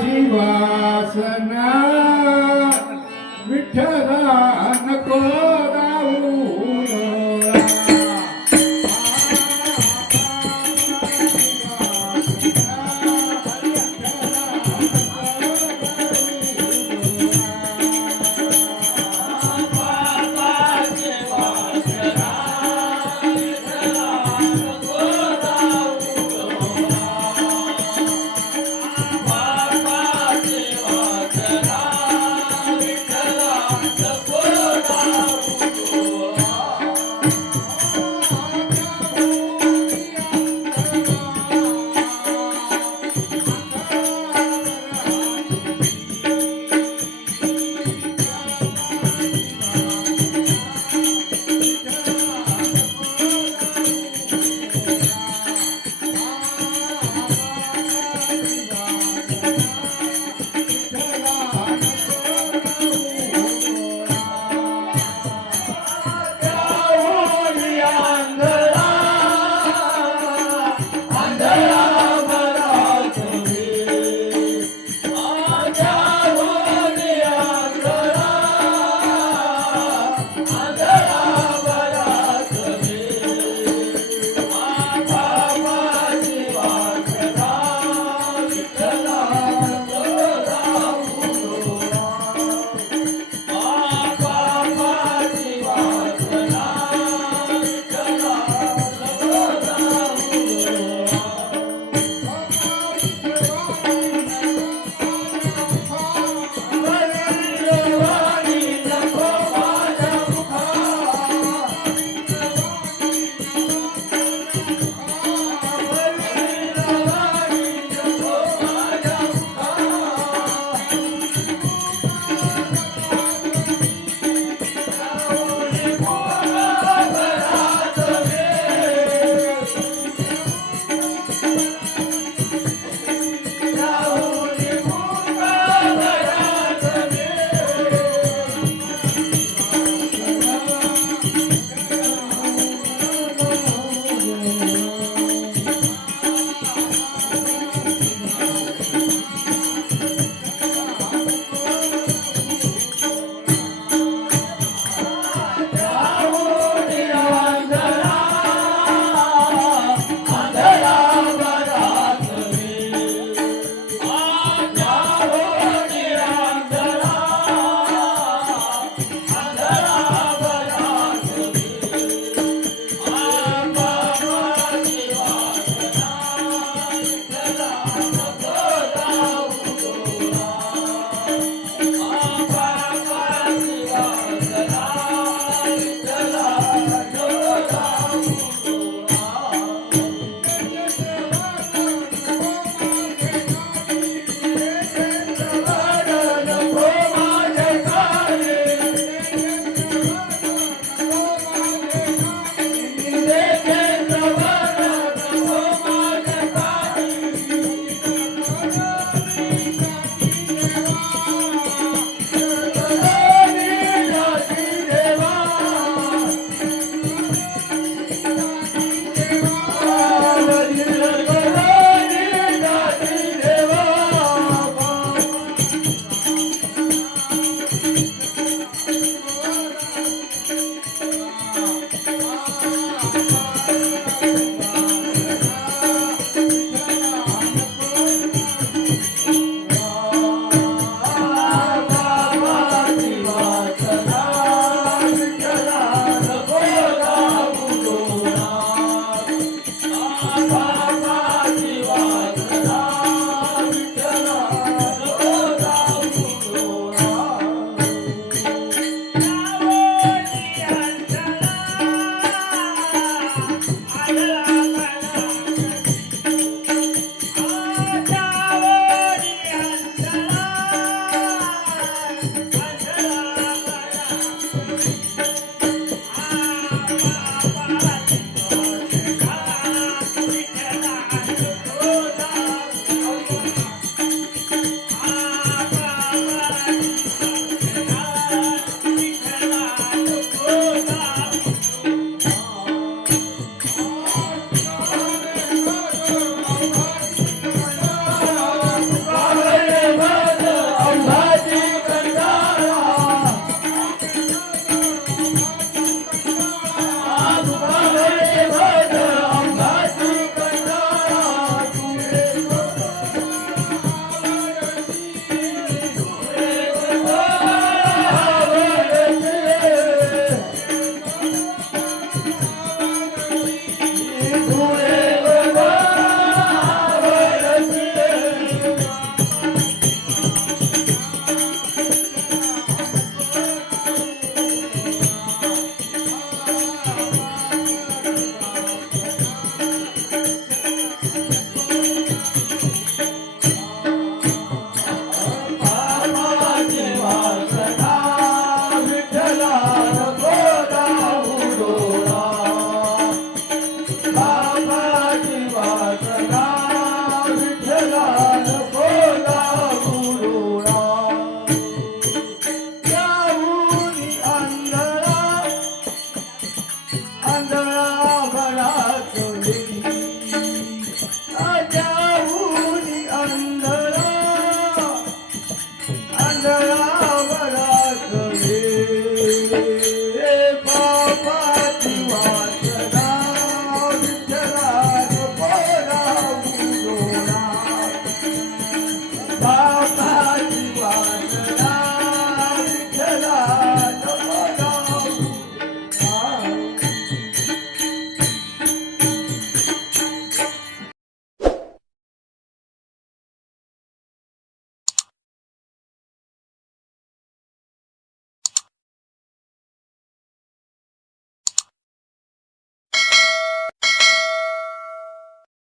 देवाची वासना विठ्ठला नको ಮಂಗಳ